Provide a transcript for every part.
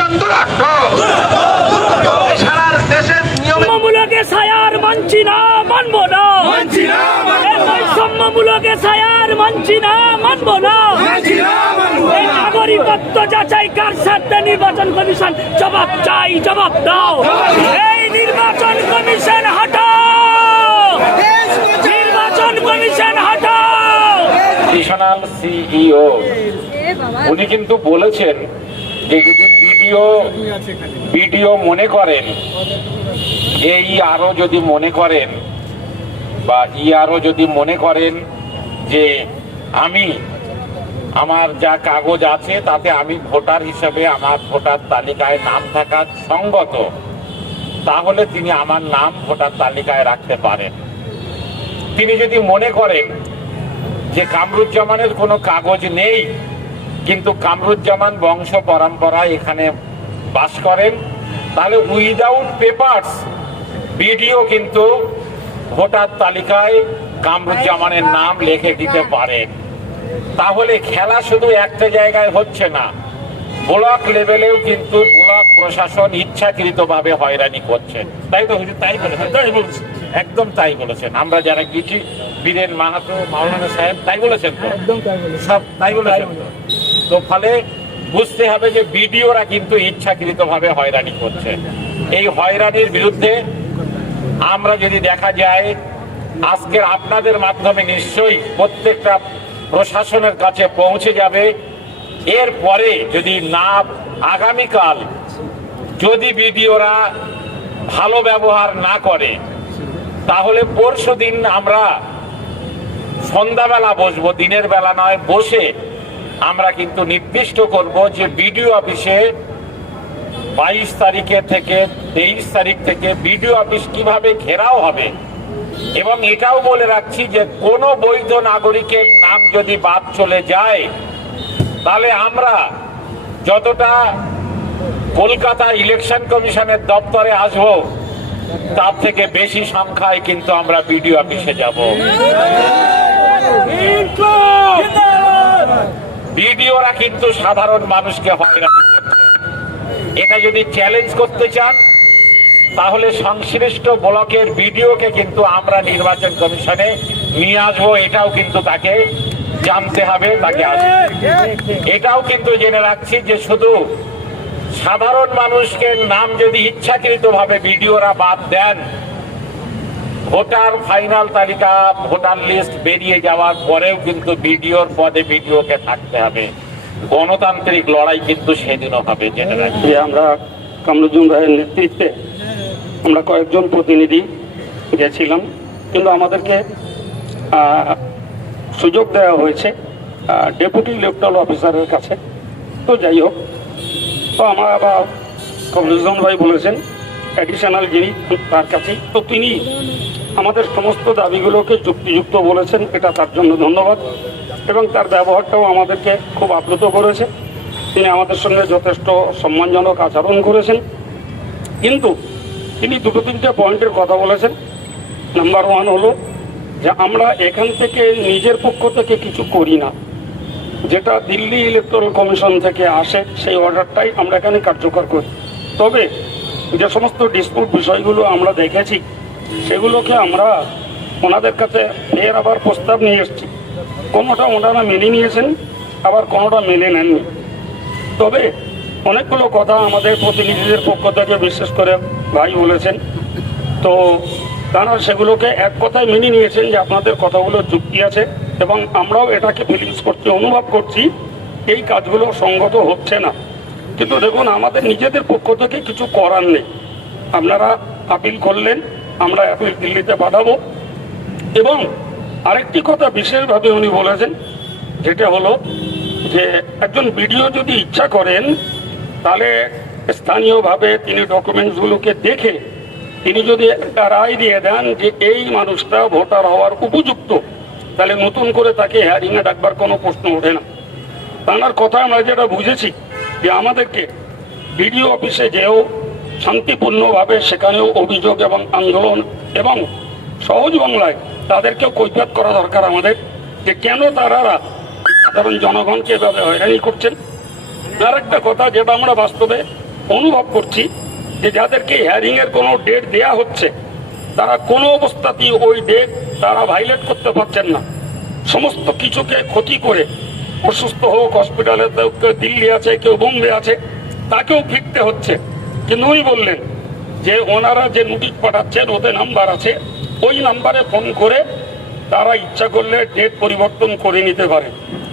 Commission দুরাক্ষ সারা দেশের মানছি না মানবো না। মানছি না, মানবো এই না। সম্মূলকে সায়ার মানছি না মানবো না। মানছি না, মানবো এই না। নাগরিকত্ব যাচাই কার সাথে নির্বাচন কমিশন জবাব চাই জবাব দাও। এই নির্বাচন কমিশন হটাও। নির্বাচন কমিশন হটাও। সিইও উনি কিন্তু বলেছেন যে যদি বিডিও বিডিও মনে করেন, এই আরও যদি মনে করেন বা ইআরও যদি মনে করেন যে আমি, আমার যা কাগজ আছে তাতে আমি ভোটার হিসেবে আমার ভোটার তালিকায় নাম থাকা সঙ্গত, তাহলে তিনি আমার নাম ভোটার তালিকায় রাখতে পারেন। তিনি যদি মনে করেন যে কামরুজ্জামানের কোনো কাগজ নেই কিন্তু কামরুজ্জামান বংশ পরম্পরা এখানে বাস করেন। তাহলে উইদাউট পেপার্স বিডিও কিন্তু ভোটার তালিকায় কামরুজ্জামানের নাম লিখে দিতে পারেন। তাহলে খেলা শুধু একটা জায়গায় হচ্ছে না ব্লক লেভেলেও কিন্তু ব্লক প্রশাসন ইচ্ছাকৃতভাবে হয়রানি করছেন তাই তো তাই বলেছেন তাই বলেছেন। একদম তাই বলেছেন। আমরা যারা গেছি বীরেন মাহাতো মাওলানা সাহেব তাই বলেছেন তো? সব তাই বলেছেন তো? ফলে বুঝতে হবে যে বিডিওরা কিন্তু ইচ্ছাকৃতভাবে হয়রানি করছে এই হয়রানির বিরুদ্ধে আমরা যদি দেখা যায়, আজকের আপনাদের মাধ্যমে নিশ্চয়ই প্রত্যেকটা প্রশাসনের কাছে পৌঁছে যাবে এরপরে যদি না, আগামীকাল যদি বিডিওরা ভালো ব্যবহার না করে, তাহলে পরশু দিন আমরা সন্ধ্যাবেলা বসবো, দিনের বেলা নয়, বসে আমরা কিন্তু নির্দিষ্ট করব যে বিডিও অফিসে বাইশ তারিখে থেকে তেইশ তারিখ থেকে বিডিও অফিস কীভাবে ঘেরাও হবে। এবং এটাও বলে রাখছি যে কোনো বৈধ নাগরিকের নাম যদি বাদ চলে যায়, তাহলে আমরা যতটা কলকাতা ইলেকশন কমিশনের দপ্তরে আসব, তার থেকে বেশি সংখ্যায় কিন্তু আমরা বিডিও অফিসে যাব। বিডিওরা কিন্তু সাধারণ মানুষকে হয়রানি এটা যদি চ্যালেঞ্জ করতে চান, তাহলে সংশ্লিষ্ট ব্লকের বিডিওকে কিন্তু আমরা নির্বাচন কমিশনে নিয়ে আসব। এটাও কিন্তু তাকে জানতে হবে, তাকে এটাও কিন্তু জেনে রাখছি যে শুধু সাধারণ মানুষকে নাম যদি ইচ্ছাকৃতভাবে বিডিওরা বাদ দেন ভোটার ফাইনাল তালিকা, ভোটার লিস্ট বেরিয়ে যাওয়ার পরেও কিন্তু বিডিওর পদে বিডিওকে থাকতে হবে। গণতান্ত্রিক লড়াই কিন্তু সেদিনও হবে, জেনে রাখছি যে আমরা কামরুজ্জুম রায়ের নেতৃত্বে আমরা কয়েকজন প্রতিনিধি গেছিলাম, কিন্তু আমাদেরকে সুযোগ দেওয়া হয়েছে ডেপুটি ইলেকট্রাল অফিসারের কাছে। তো যাই হোক, তো আমার আবার কামরুজ্জামান ভাই বলেছেন অ্যাডিশনাল যিনি তার কাছেই তো তিনি আমাদের সমস্ত দাবিগুলোকে যুক্তিযুক্ত বলেছেন, এটা তার জন্য ধন্যবাদ। এবং তার ব্যবহারটাও আমাদেরকে খুব আপ্লুত করেছে। তিনি আমাদের সঙ্গে যথেষ্ট সম্মানজনক আচরণ করেছেন। কিন্তু তিনি দুটো তিনটে পয়েন্টের কথা বলেছেন। নাম্বার ওয়ান হলো যে আমরা এখান থেকে নিজের পক্ষ থেকে কিছু করি না। যেটা দিল্লি ইলেকট্রাল কমিশন থেকে আসে, সেই অর্ডারটাই আমরা এখানে কার্যকর করি। তবে যে সমস্ত ডিসপুট বিষয়গুলো আমরা দেখেছি, সেগুলোকে আমরা ওনাদের কাছে ফের আবার প্রস্তাব নিয়ে এসেছি। কোনোটা ওনারা মেনে নিয়েছেন, আবার কোনোটা মেনে নেননি। তবে অনেকগুলো কথা আমাদের প্রতিনিধিদের পক্ষ থেকে বিশেষ করে ভাই বলেছেন। তো তারা সেগুলোকে এক কথায় মেনে নিয়েছেন যে আপনাদের কথাগুলো যুক্তি আছে এবং আমরাও এটাকে ফিলিংস করছি, অনুভব করছি, এই কাজগুলো সঙ্গত হচ্ছে না। কিন্তু দেখুন, আমাদের নিজেদের পক্ষ থেকে কিছু করার নেই। আপনারা আপিল করলেন, আমরা অ্যাপিল দিল্লিতে পাঠাবো। এবং আরেকটি কথা বিশেষভাবে উনি বলেছেন, যেটা হলো যে একজন বিডিও যদি ইচ্ছা করেন, তাহলে স্থানীয়ভাবে তিনি ডকুমেন্টসগুলোকে দেখে তিনি যদি একটা রায় দিয়ে দেন যে এই মানুষটা ভোটার হওয়ার উপযুক্ত, তাহলে নতুন করে তাকে হ্যারিংয়ে ডাকবার কোনো প্রশ্ন ওঠে না। তাঁর কথা আমরা যেটা বুঝেছি যে আমাদেরকে বিডিও অফিসে যেও, শান্তিপূর্ণভাবে সেখানেও অভিযোগ এবং আন্দোলন এবং সহজ বাংলায় তাদেরকেও কৈফিয়ত করা দরকার আমাদের, যে কেন তারা সাধারণ জনগণকে এভাবে হয়রানি করছেন। আর একটা কথা যেটা আমরা বাস্তবে অনুভব করছি, যে যাদেরকে হিয়ারিং এর কোনো ডেট দেয়া হচ্ছে, তারা কোনো অবস্থাতেই ওই ডেট তারা ভাইলেট করতে পারছেন না। সমস্ত কিছুকে ক্ষতি করে অসুস্থ হোক হসপিটালে কেউ দিল্লি আছে, কেউ বোম্বে আছে, তাকেও ফিরতে হচ্ছে। কিন্তু উনি বললেন, যে ওনারা যে নোটিশ পাঠাচ্ছেন, ওদের নাম্বার আছে। ওই নাম্বারে ফোন করে তারা ইচ্ছা করলে ডেট পরিবর্তন করে নিতে পারে।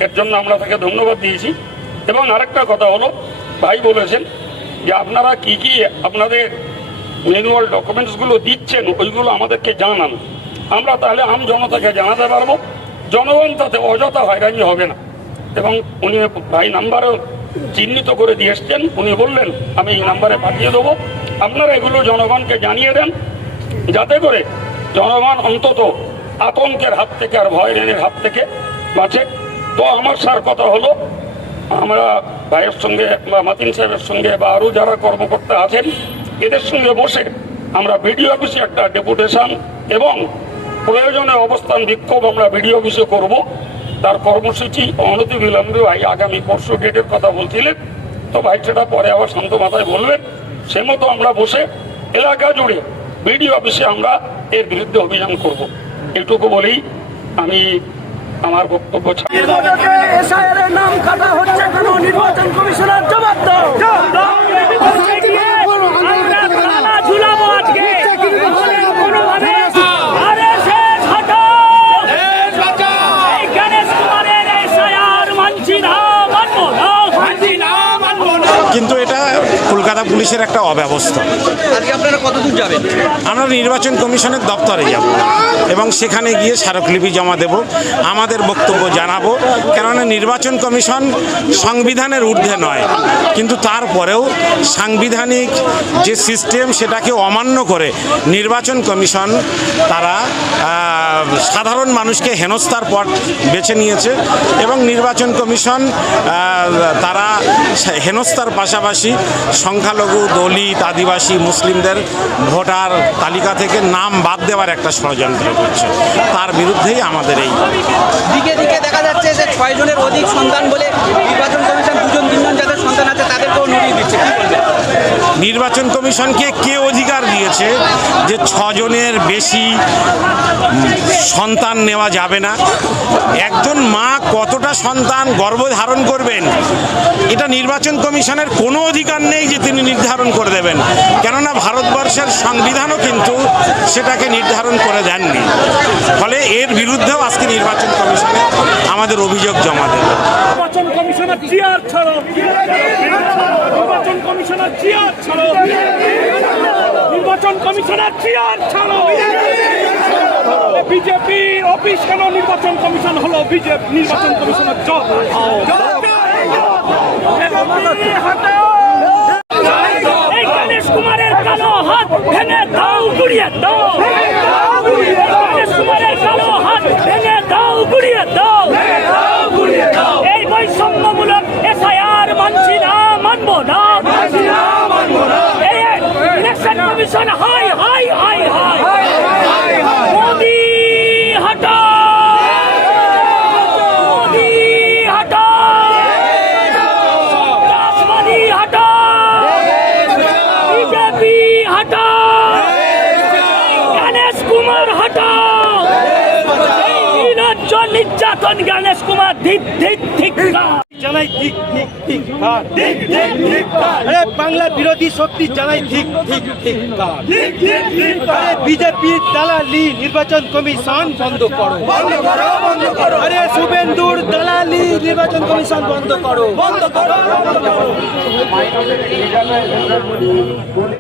এর জন্য আমরা তাকে ধন্যবাদ দিয়েছি। এবং আরেকটা কথা হলো, ভাই বলেছেন যে আপনারা কি কি আপনাদের ম্যানুয়াল ডকুমেন্টসগুলো দিচ্ছেন, ওইগুলো আমাদেরকে জানান। আমরা তাহলে আম জনতাকে জানাতে পারব। জনগণ তাতে অযথা হয়রানি হবে না। এবং উনি ভাই নাম্বারও চিহ্নিত করে দিয়ে এসছেন। উনি বললেন, আমি এই নাম্বারে পাঠিয়ে দেবো। আপনারা এগুলো জনগণকে জানিয়ে দেন। যাতে করে জনগণ অন্তত আতঙ্কের হাত থেকে আর ভয় ভয়রানির হাত থেকে বাঁচে। তো আমার স্যার কথা হলো, আমরা ভাইয়ের সঙ্গে বা মাতিন সাহেবের সঙ্গে বা আরও যারা কর্মকর্তা আছেন, এদের সঙ্গে বসে আমরা বিডিও অফিসে একটা ডেপুটেশন এবং প্রয়োজনে অবস্থান বিক্ষোভ আমরা বিডিও অফিসে করব। তার কর্মসূচি অনতি বিলম্বে ভাই আগামী পরশু ডেটের কথা বলছিলেন তো ভাই সেটা পরে আবার শান্ত মাথায় বলবেন সে মতো আমরা বসে এলাকা জুড়ে বিডিও অফিসে আমরা এর বিরুদ্ধে অভিযান করব এটুকু বলেই আমি আমার বক্তব্য নাম কাটা হচ্ছে কেন নির্বাচন কমিশনার জবাব দাও ঝুলাবো আজকে কোনোভাবে কলকাতা পুলিশের একটা অব্যবস্থা। আমরা নির্বাচন কমিশনের দপ্তরে যাব এবং সেখানে গিয়ে স্মারকলিপি জমা দেব আমাদের বক্তব্য জানাব। কেননা নির্বাচন কমিশন সংবিধানের ঊর্ধ্বে নয় কিন্তু তারপরেও সাংবিধানিক যে সিস্টেম সেটাকে অমান্য করে নির্বাচন কমিশন তারা সাধারণ মানুষকে হেনস্থার পথ বেছে নিয়েছে এবং নির্বাচন কমিশন তারা হেনস্থার পাশাপাশি সংখ্যালঘু দলিত আদিবাসী মুসলিমদের ভোটার তালিকা থেকে নাম বাদ দেওয়ার একটা ষড়যন্ত্র করছে তার বিরুদ্ধেই আমাদের এই দিকে দিকে দেখা যাচ্ছে যে ছয় জনের অধিক সন্তান বলে নির্বাচন কমিশন দুজন তিনজন যাদের সন্তান আছে তাদেরকেও নড়িয়ে দিচ্ছে। নির্বাচন কমিশনকে কে অধিকার যে ছজনের বেশি সন্তান নেওয়া যাবে না। একজন মা কতটা সন্তান গর্ভধারণ করবেন? এটা নির্বাচন কমিশনের কোনো অধিকার নেই যে তিনি নির্ধারণ করে দেবেন। কেননা ভারতবর্ষের সংবিধানও কিন্তু সেটাকে নির্ধারণ করে দেননি। ফলে এর বিরুদ্ধেও আজকে নির্বাচন কমিশনে আমাদের অভিযোগ জমা দেবে। নির্বাচন কমিশনার নির্বাচন কমিশনার চেয়ার ছাড়ো। নির্বাচন কমিশনার চেয়ার ছাড়ো বিজেপি অফিস কেন নির্বাচন কমিশন হলো? বিজেপি নির্বাচন কমিশনার জব। কুমারের কালো হাত ভেঙে দাও, গুড়িয়ে দাও। গণেশ কুমারের কালো হাত ভেঙে দাও, গুড়িয়ে দাও এই বৈষম্যমূলক এসআইআর মানছি না মানবো না এই ইলেকশন কমিশন হাই হাই হাই হাই মোদি হটাও মোদি হটাও সন্ত্রাসবাদী হটাও বিজেপি হটাও গণেশ কুমার হটাও এই নির্লজ্জ নির্যাতন গণেশ কুমার ধিক ধিক ধিক জানাই ঠিক ঠিক ঠিক ঠিক ঠিক ঠিক আরে বাংলা বিরোধী শক্তি জানাই ঠিক ঠিক ঠিক ঠিক ঠিক ঠিক আরে বিজেপির দালালি নির্বাচন কমিশন বন্ধ করো বন্ধ করো বন্ধ করো আরে শুভেন্দুর দালালি নির্বাচন কমিশন বন্ধ করো বন্ধ করো বন্ধ করো